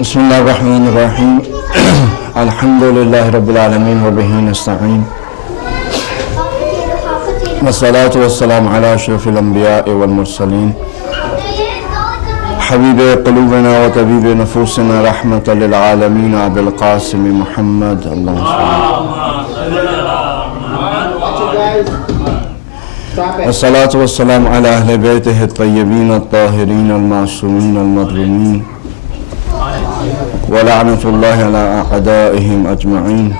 بسم الله الرحمن الرحيم الحمد لله رب العالمين وبه نستعين والصلاة والسلام على أشرف الأنبياء والمرسلين حبيب قلوبنا وطبيب نفوسنا رحمة للعالمين أبي القاسم محمد اللهم صل والصلاة والسلام على أهل بيته الطيبين الطاهرين المعصومين المظلومين ولعنة الله على أعدائهم أجمعين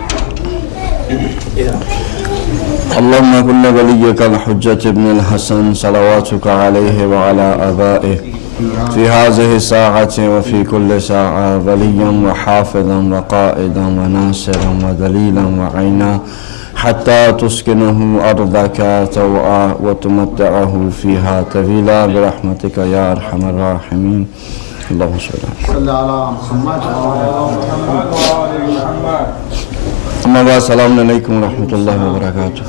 اللهم كن وليك الحجة ابن الحسن صلواتك عليه وعلى آبائه في هذه الساعة وفي كل ساعة وليا وحافظا وقائدا وناصرا ودليلا وعينا حتى تسكنه أرضك طوعا وتمتعه فيها طويلا برحمتك يا أرحم الراحمين اللهم صل على محمد أما بعد السلام عليكم ورحمة الله وبركاته.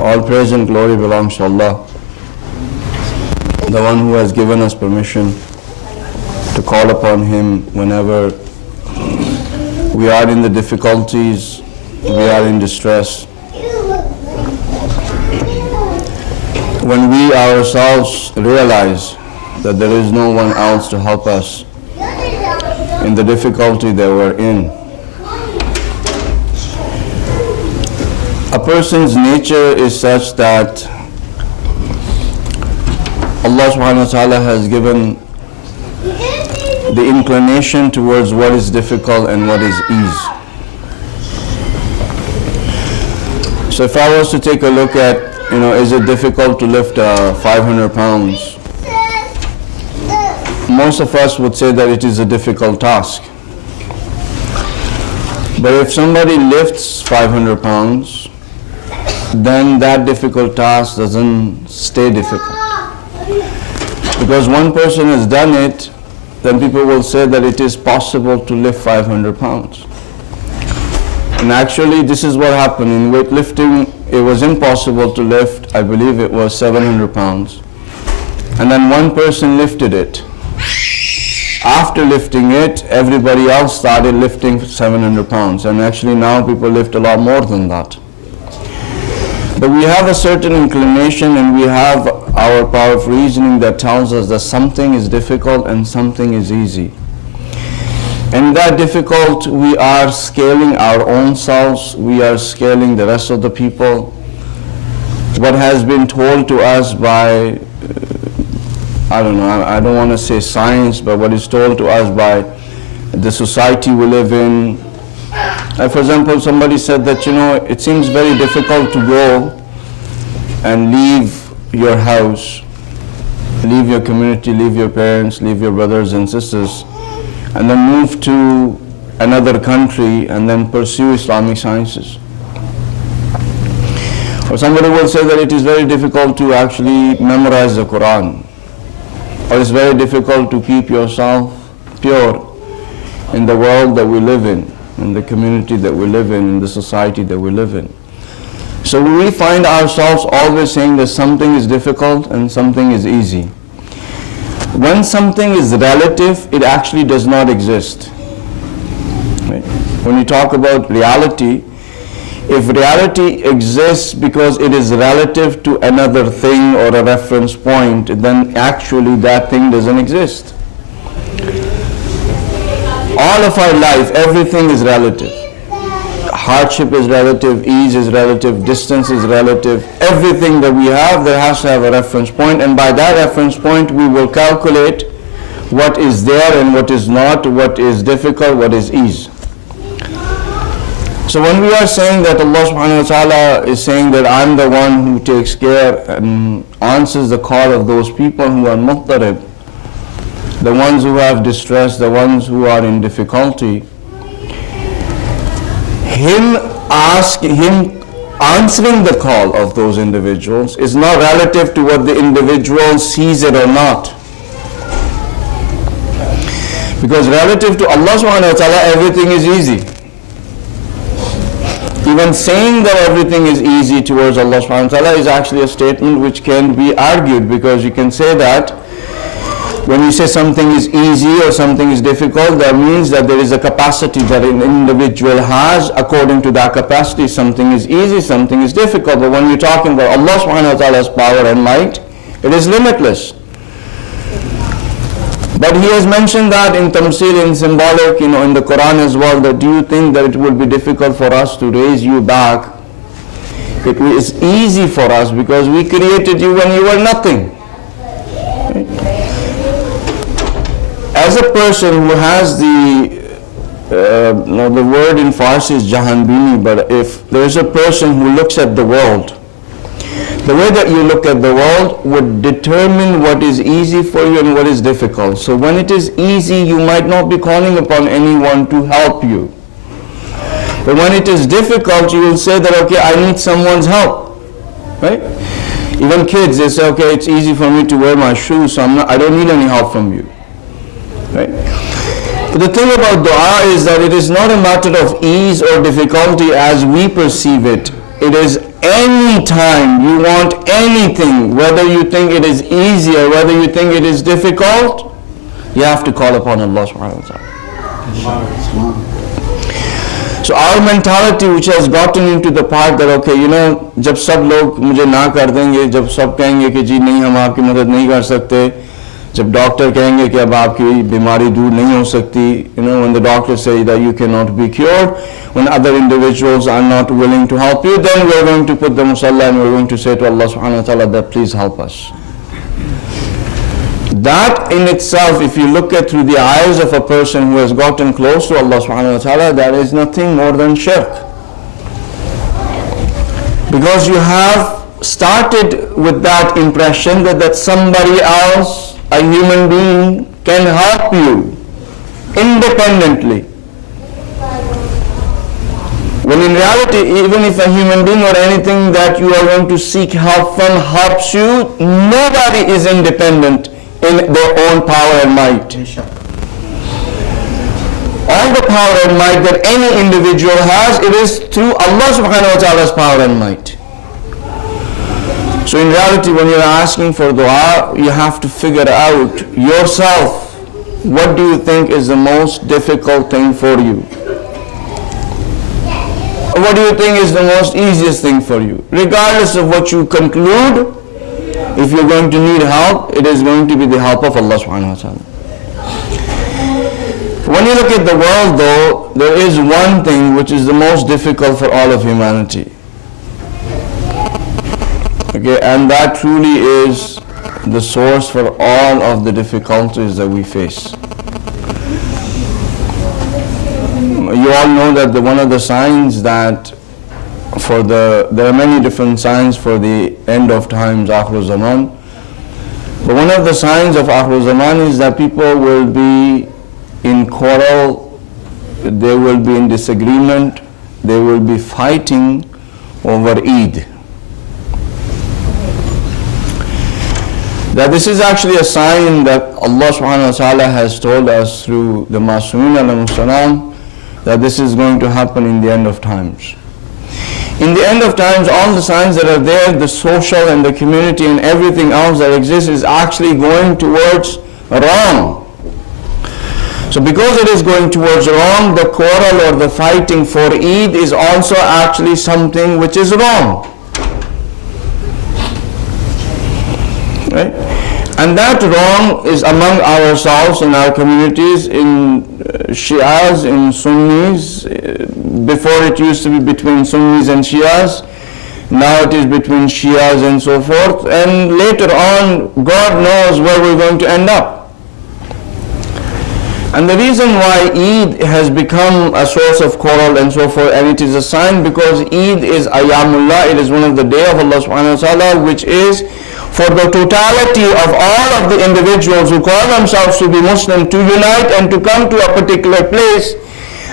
All praise and glory belongs to Allah, the one who has given us permission to call upon Him whenever we are in the difficulties, we are in distress. When we ourselves realize that there is no one else to help us in the difficulty that we're in. A person's nature is such that Allah subhanahu wa ta'ala has given the inclination towards what is difficult and what is ease. So if I was to take a look at, is it difficult to lift 500 pounds? Most of us would say that it is a difficult task. But if somebody lifts 500 pounds, then that difficult task doesn't stay difficult. Because one person has done it, then people will say that it is possible to lift 500 pounds. And actually this is what happened in weightlifting. It was impossible to lift, I believe it was 700 pounds. And then one person lifted it. After lifting it, everybody else started lifting 700 pounds. And actually now people lift a lot more than that. But we have a certain inclination and we have our power of reasoning that tells us that something is difficult and something is easy. And that difficult, we are scaling our own selves, we are scaling the rest of the people. What has been told to us by, I don't want to say science, but what is told to us by the society we live in. For example, somebody said that, it seems very difficult to go and leave your house, leave your community, leave your parents, leave your brothers and sisters, and then move to another country and then pursue Islamic sciences. Or somebody will say that it is very difficult to actually memorize the Quran. Or it's very difficult to keep yourself pure in the world that we live in the community that we live in the society that we live in. So we find ourselves always saying that something is difficult and something is easy. When something is relative, it actually does not exist. Right? When you talk about reality, if reality exists because it is relative to another thing or a reference point, then actually that thing doesn't exist. All of our life, everything is relative. Hardship is relative, ease is relative, distance is relative. Everything that we have, there has to have a reference point, and by that reference point we will calculate what is there and what is not, what is difficult, what is ease. So when we are saying that Allah subhanahu wa ta'ala is saying that I'm the one who takes care and answers the call of those people who are muttarib, the ones who have distress, the ones who are in difficulty, Him answering the call of those individuals is not relative to what the individual sees it or not. Because relative to Allah subhanahu wa ta'ala, everything is easy. Even saying that everything is easy towards Allah subhanahu wa ta'ala is actually a statement which can be argued, because you can say that When you say something is easy or something is difficult, that means that there is a capacity that an individual has. According to that capacity, something is easy, something is difficult. But when you're talking about Allah subhanahu wa ta'ala's power and might, it is limitless. But He has mentioned that in tamsil, in symbolic, in the Quran as well, that do you think that it would be difficult for us to raise you back? It is easy for us because we created you when you were nothing. As a person who has the word in Farsi is jahanbini, but if there is a person who looks at the world, the way that you look at the world would determine what is easy for you and what is difficult. So when it is easy, you might not be calling upon anyone to help you. But when it is difficult, you will say that, okay, I need someone's help, right? Even kids, they say, okay, it's easy for me to wear my shoes, so I don't need any help from you. Right? But the thing about dua is that it is not a matter of ease or difficulty as we perceive it. It is any time you want anything, whether you think it is easy or whether you think it is difficult, you have to call upon Allah subhanahu wa ta'ala. So our mentality which has gotten into the part that, okay, जब सब लोग मुझे ना कर देंगे, जब सब कहेंगे कि जी नहीं हम आपकी मदद नहीं कर सकते, जब डॉक्टर कहेंगे कि अब आपकी बीमारी दूर नहीं हो सकती, when the doctors say that you cannot be cured, when other individuals are not willing to help you, then we're going to put the musalla and we're going to say to Allah subhanahu wa ta'ala that please help us. That in itself, if you look at through the eyes of a person who has gotten close to Allah subhanahu wa ta'ala, that is nothing more than shirk. Because you have started with that impression that somebody else, a human being, can help you independently. When in reality, even if a human being or anything that you are going to seek help from helps you, nobody is independent in their own power and might. All the power and might that any individual has, it is through Allah subhanahu wa ta'ala's power and might. So in reality, when you're asking for dua, you have to figure out yourself, what do you think is the most difficult thing for you? What do you think is the most easiest thing for you? Regardless of what you conclude, if you're going to need help, it is going to be the help of Allah subhanahu wa ta'ala. When you look at the world though, there is one thing which is the most difficult for all of humanity. Okay, and that truly is the source for all of the difficulties that we face. You all know that one of the signs that there are many different signs for the end of times, Akhir Zaman. But one of the signs of Akhir Zaman is that people will be in quarrel, they will be in disagreement, they will be fighting over Eid. That this is actually a sign that Allah subhanahu wa ta'ala has told us through the Masumin alayhi salam that this is going to happen in the end of times. In the end of times, all the signs that are there, the social and the community and everything else that exists is actually going towards wrong. So because it is going towards wrong, the quarrel or the fighting for Eid is also actually something which is wrong. Right? And that wrong is among ourselves in our communities, in Shias, in Sunnis. Before it used to be between Sunnis and Shias. Now it is between Shias and so forth. And later on, God knows where we're going to end up. And the reason why Eid has become a source of quarrel and so forth, and it is a sign because Eid is Ayyamullah, it is one of the day of Allah subhanahu wa ta'ala, which is for the totality of all of the individuals who call themselves to be Muslim to unite and to come to a particular place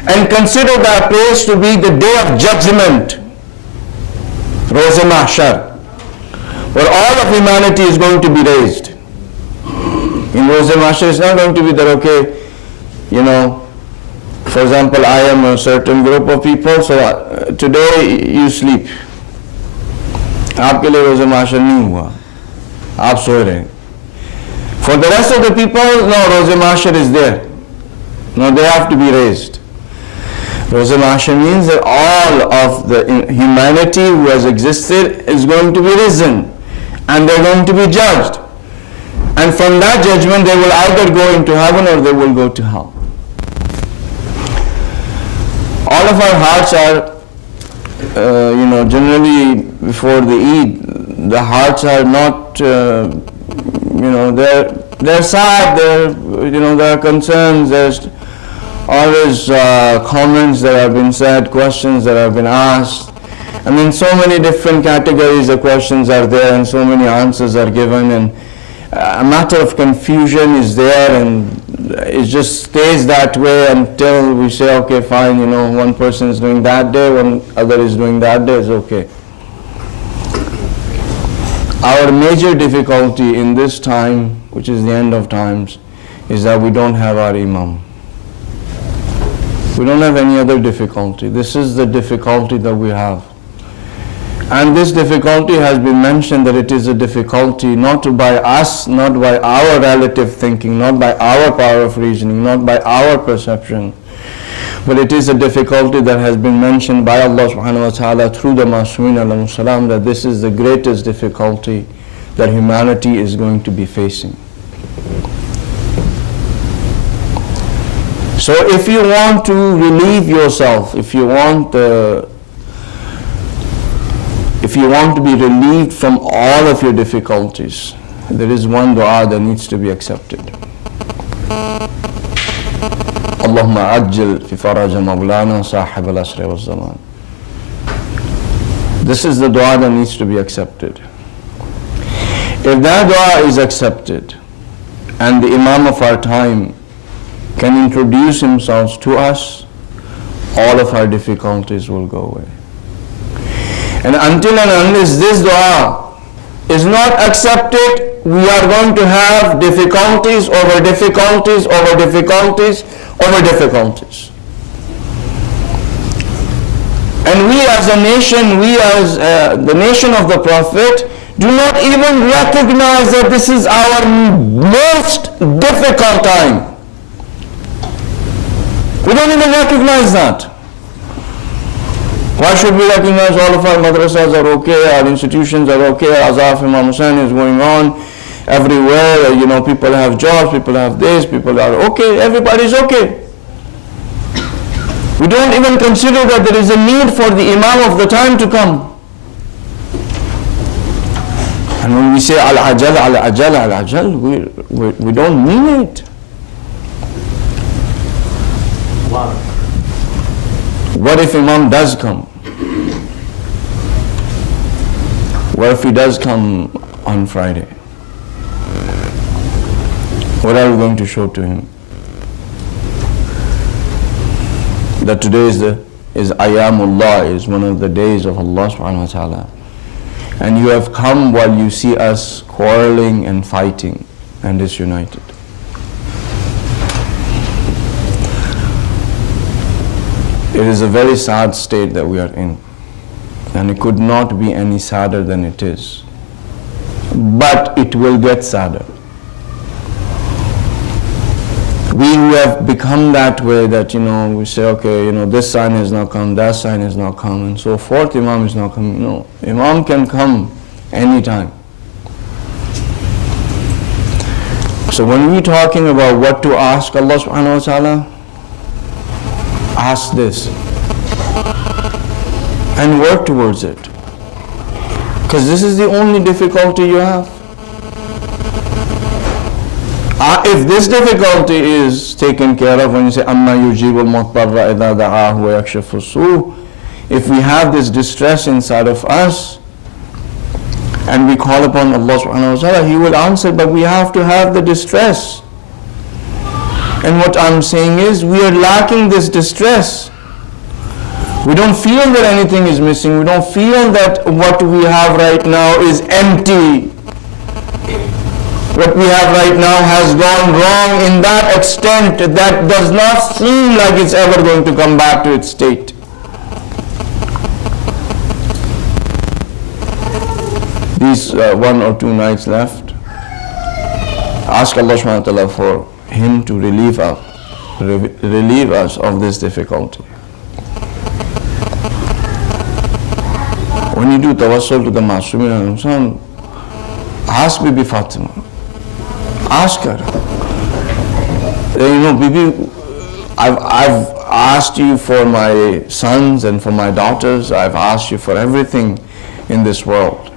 and consider that place to be the day of judgment, Roz Mahshar, where all of humanity is going to be raised. In Roz Mahshar, it's not going to be that, okay, for example, I am a certain group of people, so today you sleep. आपके लिए रोज़े माशर नहीं हुआ, आप सो रहे हैं. For the rest of the people, no, Roze Mahshar is there. No, they have to be raised. Roze Mahshar means that all of the humanity who has existed is going to be risen, and they're going to be judged. And from that judgment, they will either go into heaven or they will go to hell. All of our hearts are, generally before the Eid, the hearts are not, they're sad, there are concerns, there's always comments that have been said, questions that have been asked. I mean, so many different categories of questions are there and so many answers are given, and a matter of confusion is there, and it just stays that way until we say, okay, fine, one person is doing that day, one other is doing that day, it's okay. Our major difficulty in this time, which is the end of times, is that we don't have our Imam. We don't have any other difficulty. This is the difficulty that we have. And this difficulty has been mentioned that it is a difficulty not by us, not by our relative thinking, not by our power of reasoning, not by our perception, but it is a difficulty that has been mentioned by Allah subhanahu wa ta'ala through the Ma'asumeen alayhi salam, that this is the greatest difficulty that humanity is going to be facing. So if you want to relieve yourself, if you want to be relieved from all of your difficulties, there is one dua that needs to be accepted. Allahumma ajjal fi faraja Maulana sahib al-asri wa zaman. This is the dua that needs to be accepted. If that dua is accepted, and the Imam of our time can introduce himself to us, all of our difficulties will go away. And until and unless this dua is not accepted, we are going to have difficulties over difficulties over difficulties over difficulties. And we as a nation, we as the nation of the Prophet, do not even recognize that this is our most difficult time. We don't even recognize that. Why should we recognize all of our madrasas are okay, our institutions are okay, Azaf Imam Hussain is going on everywhere, people have jobs, people have this, people are okay, everybody's okay. We don't even consider that there is a need for the Imam of the time to come. And when we say al-ajal, al-ajal, al-ajal, we don't mean it. What if Imam does come? What if he does come on Friday? What are we going to show to him? That today is Ayamullah, is one of the days of Allah subhanahu wa ta'ala. And you have come while you see us quarreling and fighting and disunited. It is a very sad state that we are in, and it could not be any sadder than it is. But it will get sadder. We who have become that way, that we say, okay, this sign has not come, that sign has not come, and so forth, Imam is not coming. No, Imam can come anytime. So when we're talking about what to ask Allah subhanahu wa ta'ala, ask this and work towards it, because this is the only difficulty you have. If this difficulty is taken care of, when you say amma yujibul muhtarra idha da'ahu wa yakshifu su', if we have this distress inside of us and we call upon Allah subhanahu wa ta'ala, He will answer, but we have to have the distress. And what I'm saying is, we are lacking this distress. We don't feel that anything is missing. We don't feel that what we have right now is empty. What we have right now has gone wrong in that extent that does not seem like it's ever going to come back to its state. These 1 or 2 nights left, Ask Allah subhanahu wa ta'ala for Him to relieve us of this difficulty. When you do tawassul to the Masumin, ask Bibi Fatima. Ask her. Bibi, I've asked you for my sons and for my daughters. I've asked you for everything in this world.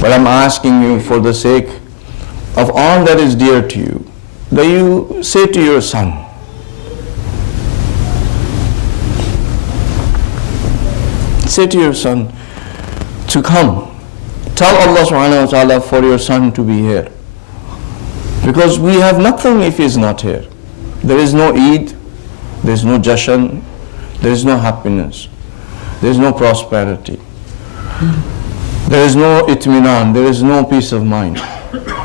But I'm asking you for the sake of all that is dear to you, that you say to your son, to come. Tell Allah subhanahu wa ta'ala for your son to be here. Because we have nothing if he's not here. There is no Eid, there is no Jashan, there is no happiness, there is no prosperity, there is no itminan, there is no peace of mind.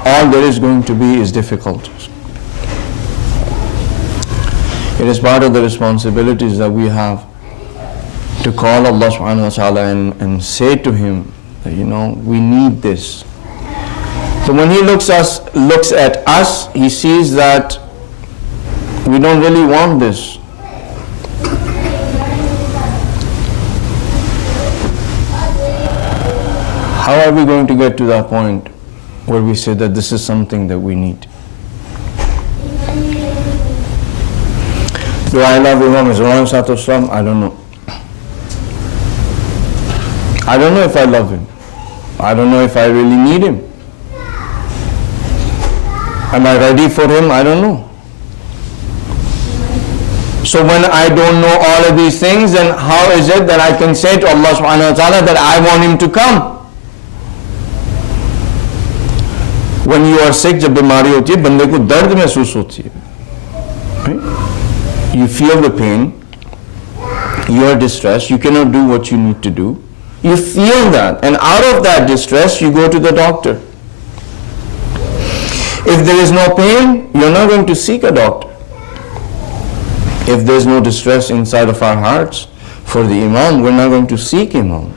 All there is going to be is difficulties. It is part of the responsibilities that we have to call Allah subhanahu wa ta'ala and say to Him that, we need this. So when He looks at us, He sees that we don't really want this. How are we going to get to that point where we say that this is something that we need? Do I love Imam Islam? I don't know. I don't know if I love him. I don't know if I really need him. Am I ready for him? I don't know. So when I don't know all of these things, then how is it that I can say to Allah subhanahu wa ta'ala that I want him to come? When you are sick, जब बीमारी होती है, बंदे को दर्द महसूस होती है. You feel the pain, you are distressed, you cannot do what you need to do. You feel that, and out of that distress, you go to the doctor. If there is no pain, you're not going to seek a doctor. If there's no distress inside of our hearts for the Imam, we're not going to seek Imam.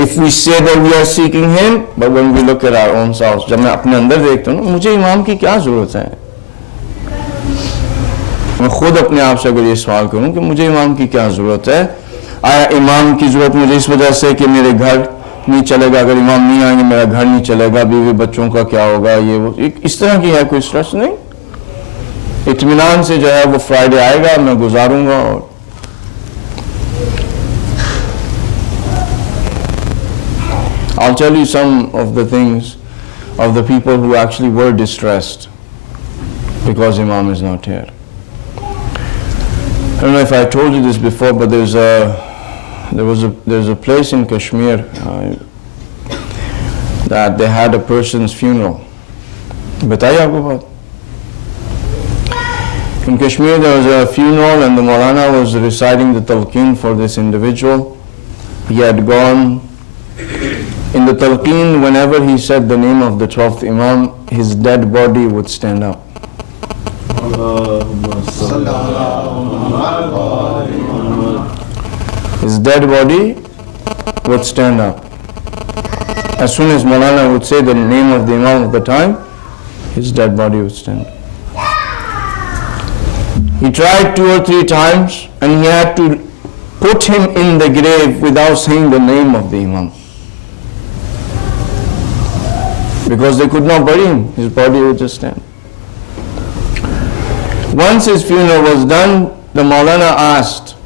If we say that we are seeking him, but when we look at our own selves, जब मैं अपने अंदर देखता हूँ, मुझे इमाम की क्या ज़रूरत है? मैं खुद अपने आप से अगर ये सवाल करूँ कि मुझे इमाम की क्या ज़रूरत है? आया इमाम की ज़रूरत मुझे इस वजह से कि मेरे घर नहीं चलेगा, अगर इमाम नहीं आएंगे मेरा घर नहीं चलेगा, बीवी बच्चों का क्या होगा, ये वो इस तरह की है कोई स्ट्रेस नहीं. इत्मीनान से जो है वो फ्राइडे आएगा, मैं गुजारूंगा. और I'll tell you some of the things of the people who actually were distressed because Imam is not here. I don't know if I told you this before, but there's a place in Kashmir that they had a person's funeral. बताइए आपको बात. In Kashmir there was a funeral and the Maulana was reciting the talqeen for this individual. He had gone. In the talqeen, whenever he said the name of the 12th Imam, his dead body would stand up. His dead body would stand up. As soon as Maulana would say the name of the Imam of the time, his dead body would stand up. He tried 2 or 3 times and he had to put him in the grave without saying the name of the Imam. Because they could not bury him, his body would just stand. Once his funeral was done, the Maulana asked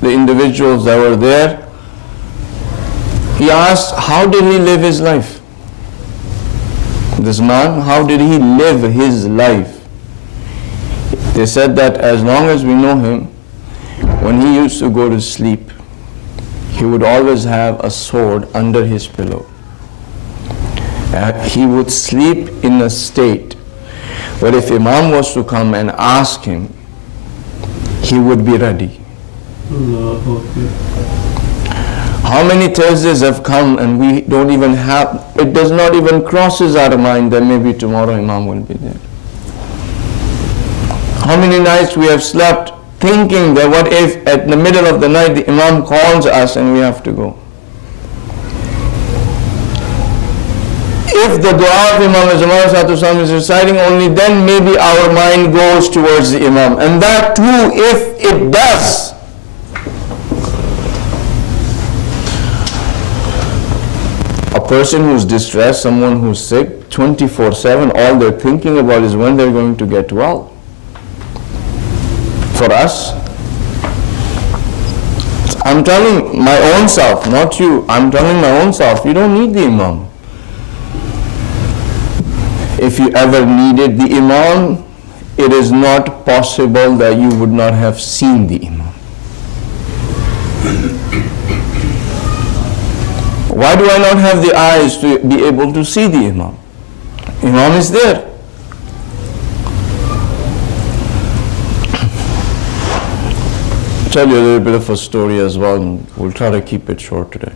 the individuals that were there, he asked, how did he live his life? This man, how did he live his life? They said that as long as we know him, when he used to go to sleep, he would always have a sword under his pillow. He would sleep in a state where if Imam was to come and ask him, he would be ready. How many Thursdays have come and we don't even have, it does not even crosses our mind that maybe tomorrow Imam will be there. How many nights we have slept thinking that what if at the middle of the night the Imam calls us and we have to go. if the dua of Imam Zainabiya is reciting, only then maybe our mind goes towards the Imam. And that too, if it does. A person who's distressed, someone who's sick, 24/7, all they're thinking about is when they're going to get well. For us, I'm telling my own self, not you, I'm telling my own self, you don't need the Imam. If you ever needed the Imam, it is not possible that you would not have seen the Imam. Why do I not have the eyes to be able to see the Imam? Imam is there. I'll tell you a little bit of a story as well, and we'll try to keep it short today.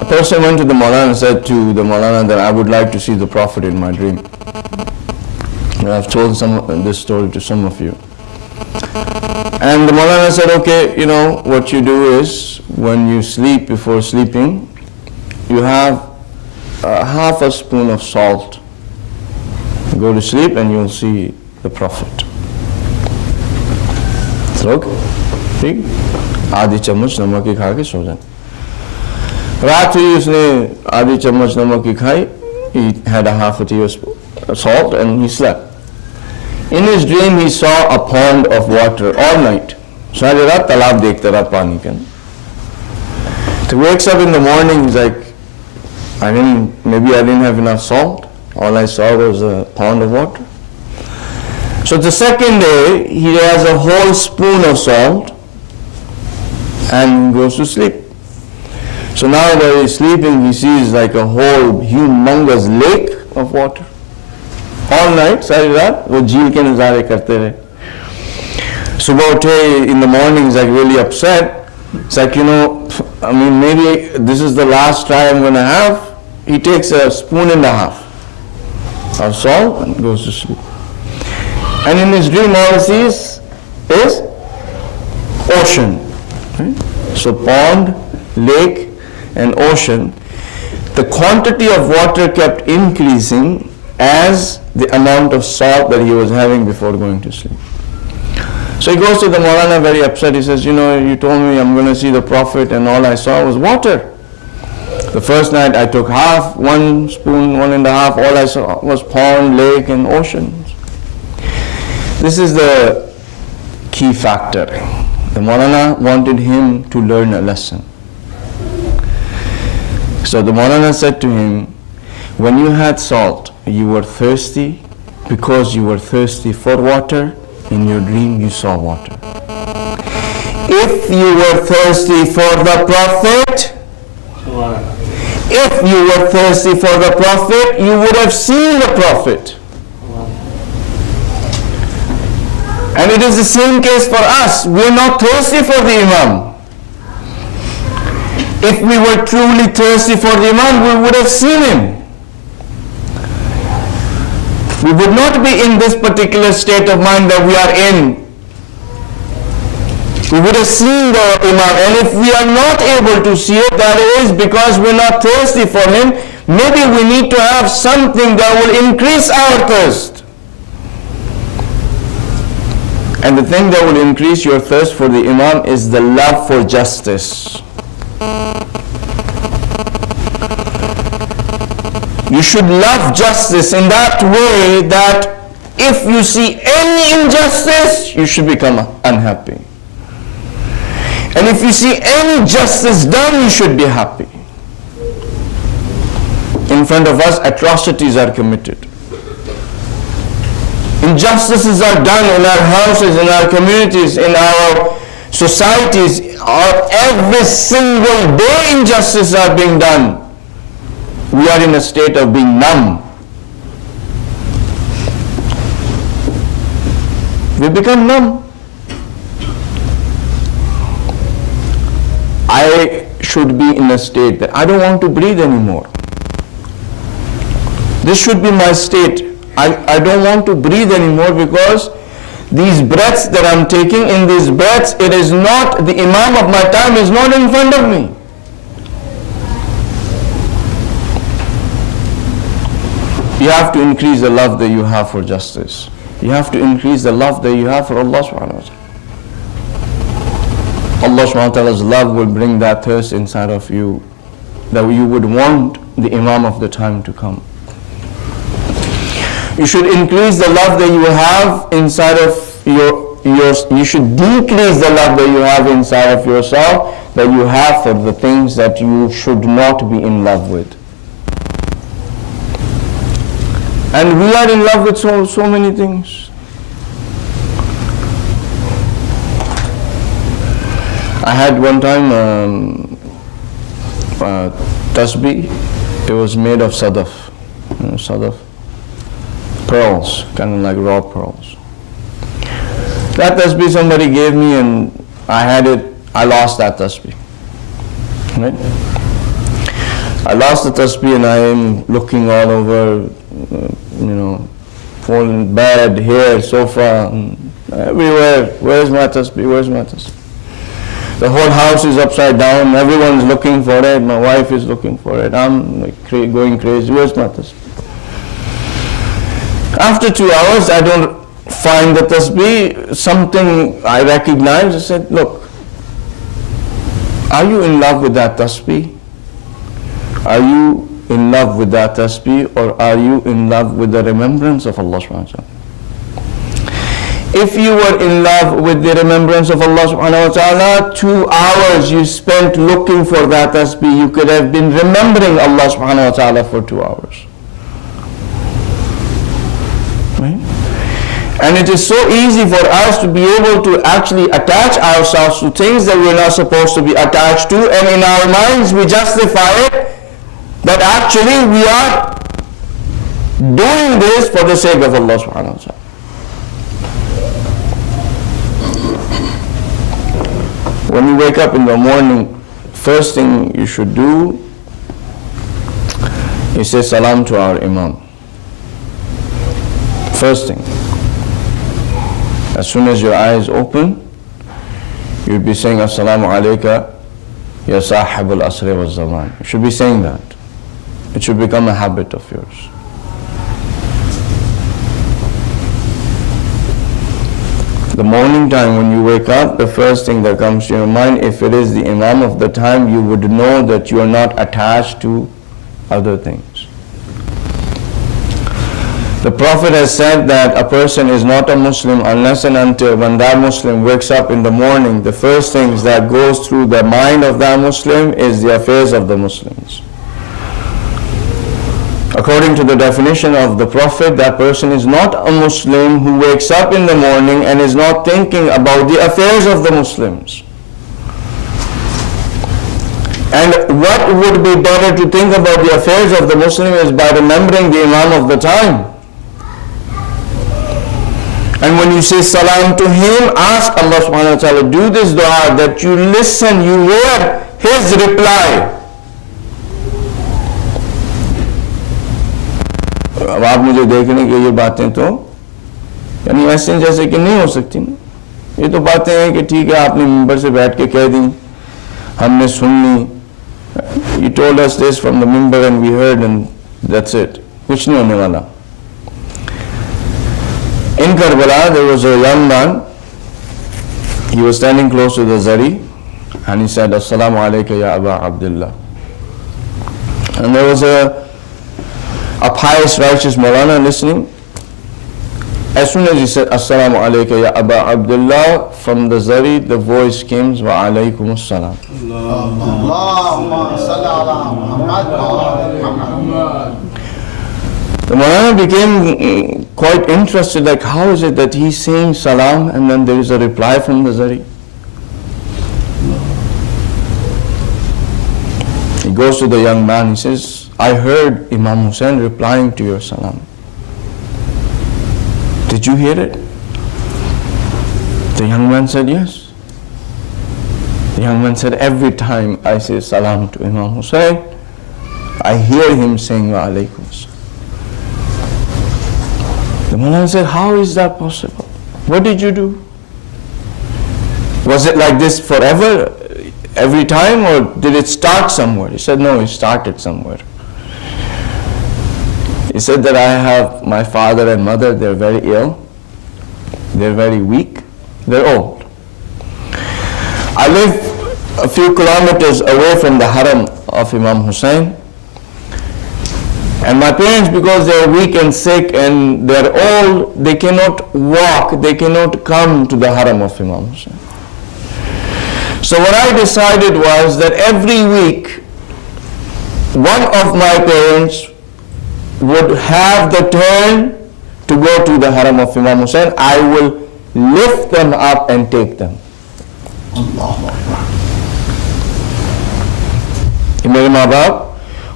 A person went to the Maulana and said to the Maulana that I would like to see the Prophet in my dream. And I've told this story to some of you. And the Maulana said, okay, you know, what you do is, when you sleep, before sleeping, you have half a spoon of salt. You go to sleep and you'll see the Prophet. So, okay, ठीक, आधी चम्मच नमक की खा के सो जाए. रात हुई, उसने आधी चम्मच नमक की खाई. He had a half a teaspoon of salt and he slept. In his dream, he saw a pond of water all night. सारी रात तालाब देखता रहा पानी के. So he wakes up in the morning, he's like, maybe I didn't have enough salt. All I saw was a pond of water. So the second day, he has a whole spoon of salt and goes to sleep. So now that he's sleeping, he sees like a whole humongous lake of water. All night, सारी रात वो झील के नज़ारे करते रहे. सुबह उठे, in the morning, he's like really upset. It's like, maybe this is the last try I'm going to have. He takes a spoon and a half of salt and goes to sleep. And in his dream, all he sees is ocean. Right? So pond, lake, and ocean. The quantity of water kept increasing as the amount of salt that he was having before going to sleep. So he goes to the Maulana very upset. He says, you told me I'm going to see the Prophet and all I saw was water. The first night I took half, one spoon, one and a half, all I saw was pond, lake and ocean. This is the key factor. The Maulana wanted him to learn a lesson. So the Maulana said to him, when you had salt, you were thirsty. Because you were thirsty for water, in your dream you saw water. If you were thirsty for the Prophet, you would have seen the Prophet. And it is the same case for us. We are not thirsty for the Imam. If we were truly thirsty for the Imam, we would have seen him. We would not be in this particular state of mind that we are in. We would have seen the Imam. And if we are not able to see it, that is because we are not thirsty for him. Maybe we need to have something that will increase our thirst. And the thing that will increase your thirst for the Imam is the love for justice. You should love justice in that way that if you see any injustice, you should become unhappy. And if you see any justice done, you should be happy. In front of us, atrocities are committed. Injustices are done in our houses, in our communities, in our societies. Every single day injustices are being done. We are in a state of being numb. We become numb. I should be in a state that I don't want to breathe anymore. This should be my state. I don't want to breathe anymore because these breaths that I'm taking, in these breaths, it is not, the Imam of my time is not in front of me. You have to increase the love that you have for justice. You have to increase the love that you have for Allah subhanahu wa ta'ala. Allah subhanahu wa ta'ala's love will bring that thirst inside of you, that you would want the Imam of the time to come. You should increase the love that you have inside of you should decrease the love that you have inside of yourself, that you have for the things that you should not be in love with. And we are in love with so many things. I had one time tasbih. It was made of sadaf, sadaf, pearls, kind of like raw pearls. That tasbih somebody gave me, and I had it. I lost that tasbih. Right? I lost the tasbih, and I am looking all over, falling bed, here, sofa, everywhere. Where's my tasbih? Where's my tasbih? The whole house is upside down. Everyone's looking for it. My wife is looking for it. I'm like going crazy. Where's my tasbih? After 2 hours, I don't find the tasbih. Something I recognize. I said, look, are you in love with that tasbih? Are you in love with that tasbih, or are you in love with the remembrance of Allah subhanahu wa ta'ala? If you were in love with the remembrance of Allah subhanahu wa ta'ala, 2 hours you spent looking for that tasbih, you could have been remembering Allah subhanahu wa ta'ala for 2 hours. Right? And it is so easy for us to be able to actually attach ourselves to things that we're not supposed to be attached to, and in our minds we justify it that actually we are doing this for the sake of Allah subhanahu wa ta'ala. When you wake up in the morning, first thing you should do is say salam to our Imam. First thing. As soon as your eyes open, you'll be saying Assalamu alayka ya sahib al-asri wa zaman. You should be saying that. It should become a habit of yours. The morning time when you wake up, the first thing that comes to your mind, if it is the Imam of the time, you would know that you are not attached to other things. The Prophet has said that a person is not a Muslim unless and until when that Muslim wakes up in the morning, the first things that goes through the mind of that Muslim is the affairs of the Muslims. According to the definition of the Prophet, that person is not a Muslim who wakes up in the morning and is not thinking about the affairs of the Muslims. And what would be better to think about the affairs of the Muslim is by remembering the Imam of the time. And when you say salam to him, ask Allah subhanahu wa ta'ala, do this dua that you listen, you hear his reply. अब आप मुझे देख रहे हैं कि ये बातें तो यानी ऐसे जैसे कि नहीं हो सकती ना, ये तो बातें हैं कि ठीक है आपने मिंबर से बैठ के कह दी, हमने सुन ली, you told us this from the minbar and we heard and that's it. कुछ नहीं होने वाला. In Karbala there was a young man, he was standing close to the Zari and he said Assalamu alayka ya Aba Abdullah. And there was a pious, righteous Maulana listening. As soon as he said Assalamu alayka ya Aba Abdullah, from the Zari the voice came wa alaykum assalam. The Maulana became quite interested, like how is it that he's saying salam and then there is a reply from the Zari. He goes to the young man, he says, I heard Imam Hussain replying to your salam. Did you hear it? The young man said yes. The young man said, every time I say salam to Imam Hussain, I hear him saying wa alaykum assalam. The Maulana said, how is that possible? What did you do? Was it like this forever, every time, or did it start somewhere? He said, no, it started somewhere. He said that I have my father and mother, they're very ill, they're very weak, they're old. I live a few kilometers away from the haram of Imam Hussein, and my parents, because they're weak and sick and they're old, they cannot walk, they cannot come to the haram of Imam Hussein. So what I decided was that every week, one of my parents would have the turn to go to the haram of Imam Hussein. I will lift them up and take them. मेरे माँ बाप,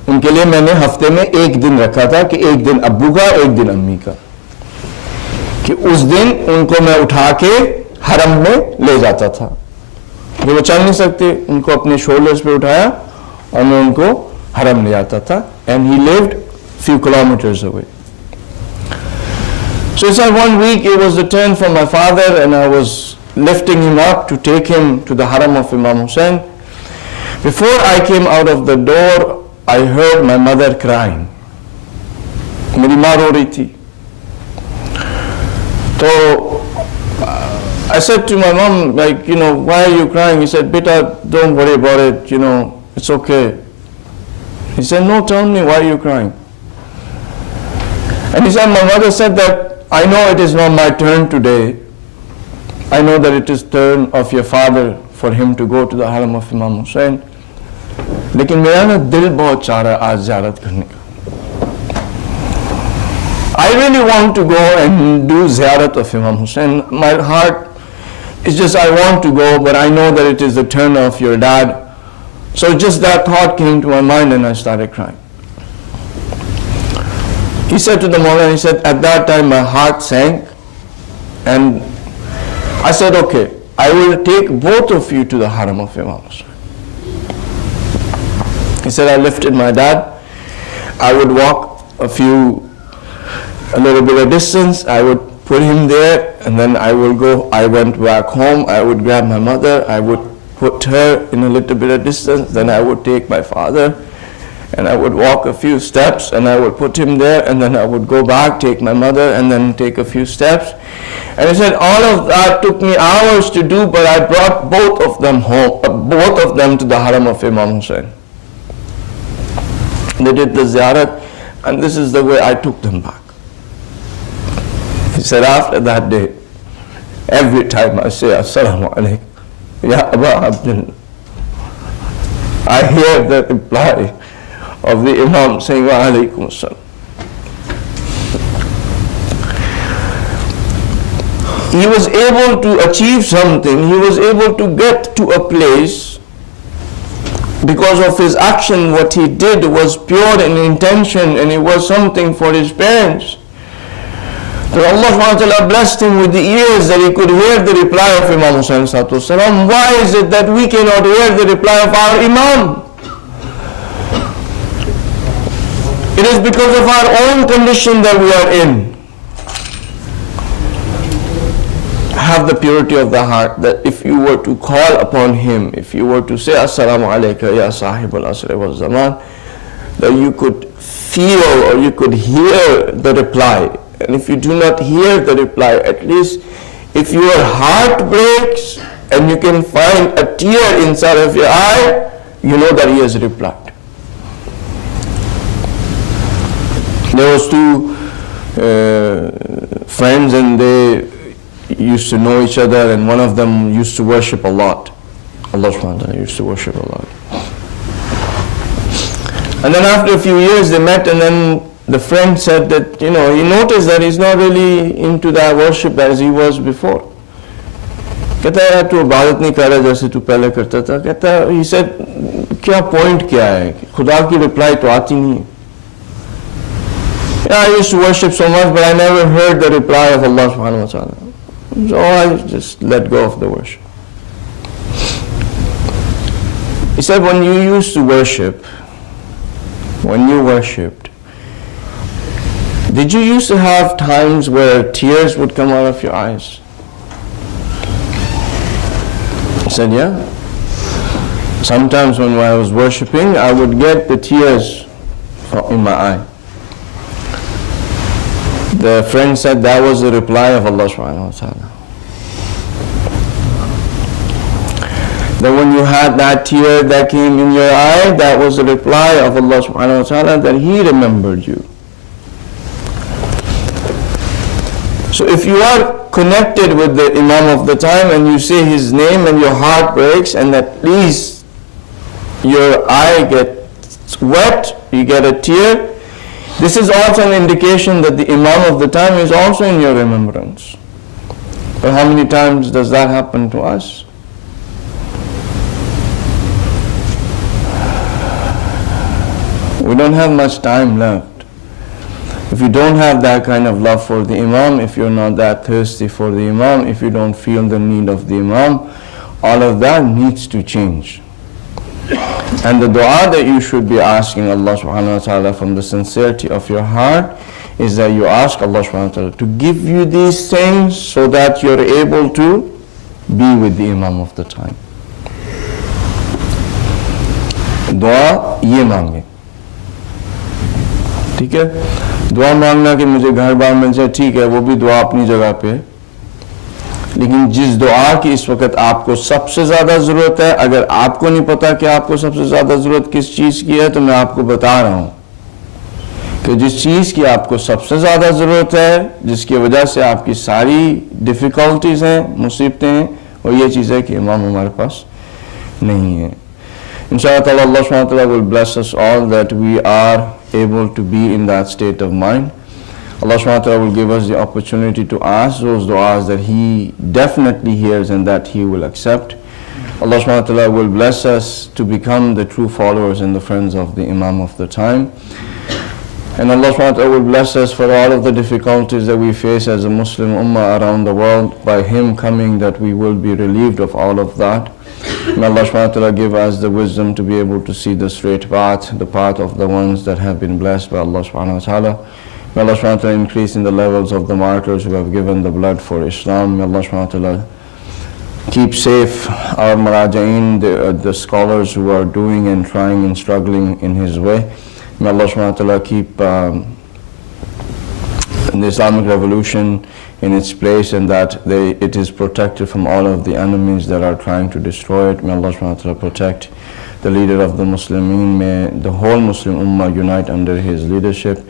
उनके लिए मैंने हफ्ते में एक दिन रखा था कि एक दिन अब्बू का, एक दिन अम्मी का, कि उस दिन उनको मैं उठा के हरम में ले जाता था। वो चल नहीं सकते, उनको अपने शोल्डर्स पे उठाया और मैं उनको हरम ले जाता था। And he lived few kilometers away. So it's like one week it was the turn for my father, and I was lifting him up to take him to the haram of Imam Hussein. Before I came out of the door, I heard my mother crying. मेरी माँ रो रही थी। तो I said to my mom, like, you know, why are you crying? He said, Beta, don't worry about it, you know, it's okay. He said, no, tell me, why are you crying? And he said, my mother said that, I know it is not my turn today. I know that it is turn of your father for him to go to the haram of Imam Hussein. लेकिन मेरा ना दिल बहुत चाह रहा है आज ज़ियारत करने का. I really want to go and do ziyarat of Imam Hussein. My heart is just, I want to go, but I know that it is the turn of your dad. So just that thought came to my mind and I started crying. He said to the Maulana, he said, at that time my heart sank, and I said, okay, I will take both of you to the haram of Imam Hussein. He said, I lifted my dad. I would walk a little bit of distance. I would put him there, and then I went back home. I would grab my mother. I would put her in a little bit of distance. Then I would take my father, and I would walk a few steps, and I would put him there, and then I would go back, take my mother, and then take a few steps. And he said, all of that took me hours to do, but I brought both of them home, both of them to the haram of Imam Hussein. They did the ziyarat, and this is the way I took them back. He said, after that day, every time I say, Assalamu alaikum, Ya Aba Abdullah, I hear the reply of the Imam saying, Wa alaikum assalam. He was able to achieve something, he was able to get to a place because of his action. What he did was pure in intention, and it was something for his parents. So Allah subhanahu wa ta'ala blessed him with the ears that he could hear the reply of Imam Hussain sallallahu alaihi wasallam. Why is it that we cannot hear the reply of our Imam? It is because of our own condition that we are in. Have the purity of the heart, that if you were to call upon him, if you were to say Assalamu alayka ya sahib al-asr wal zaman, that you could feel or you could hear the reply. And if you do not hear the reply, at least if your heart breaks and you can find a tear inside of your eye, you know that he has replied. There was two friends, and they used to know each other, and one of them used to worship a lot. Allah subhanahu wa ta'ala used to worship a lot. And then after a few years they met, and then the friend said that, you know, he noticed that he's not really into that worship as he was before. कहता है यार तू इबादत नहीं कर रहा जैसे तू पहले करता था. कहता है, he said, क्या point क्या है, खुदा की reply तो आती नहीं है. Yeah, I used to worship so much, but I never heard the reply of Allah subhanahu wa ta'ala. So I just let go of the worship. He said, when you used to worship, when you worshipped, did you used to have times where tears would come out of your eyes? He said, yeah. Sometimes when I was worshipping, I would get the tears in my eye. The friend said that was the reply of Allah subhanahu wa ta'ala. That when you had that tear that came in your eye, that was the reply of Allah subhanahu wa ta'ala, that He remembered you. So if you are connected with the Imam of the time and you say his name and your heart breaks and at least your eye gets wet, you get a tear, this is also an indication that the Imam of the time is also in your remembrance. But how many times does that happen to us? We don't have much time left. If you don't have that kind of love for the Imam, if you're not that thirsty for the Imam, if you don't feel the need of the Imam, all of that needs to change. And the dua that you should be asking Allah subhanahu wa ta'ala from the sincerity of your heart is that you ask Allah subhanahu wa ta'ala to give you these things so that you're able to be with the Imam of the time. Dua ye मांगे, ठीक है? दुआ मांगना कि मुझे घर बार मिल जाए, ठीक है, वो भी दुआ अपनी जगह पे है, लेकिन जिस दुआ की इस वक्त आपको सबसे ज़्यादा ज़रूरत है, अगर आपको नहीं पता कि आपको सबसे ज़्यादा ज़रूरत किस चीज़ की है, तो मैं आपको बता रहा हूँ कि जिस चीज़ की आपको सबसे ज़्यादा ज़रूरत है, जिसकी वजह से आपकी सारी डिफ़िकल्टीज़ हैं, मुसीबतें हैं, और ये चीज़ है कि इमाम हमारे पास नहीं है. Inshallah, Allah subhanahu wa ta'ala will bless us all that we are able to be in that state of mind. Allah subhanahu wa ta'ala will give us the opportunity to ask those du'as that He definitely hears and that He will accept. Allah subhanahu wa ta'ala will bless us to become the true followers and the friends of the Imam of the time. And Allah subhanahu wa ta'ala will bless us for all of the difficulties that we face as a Muslim ummah around the world. By Him coming, that we will be relieved of all of that. May Allah subhanahu wa ta'ala give us the wisdom to be able to see the straight path, the path of the ones that have been blessed by Allah subhanahu wa ta'ala. May Allah subhanahu wa ta'ala increase in the levels of the martyrs who have given the blood for Islam. May Allah subhanahu wa ta'ala keep safe our maraja'in, the scholars who are doing and trying and struggling in His way. May Allah subhanahu wa ta'ala keep the Islamic revolution in its place and that it is protected from all of the enemies that are trying to destroy it. May Allah subhanahu wa ta'ala protect the leader of the Muslimin. May the whole Muslim ummah unite under his leadership.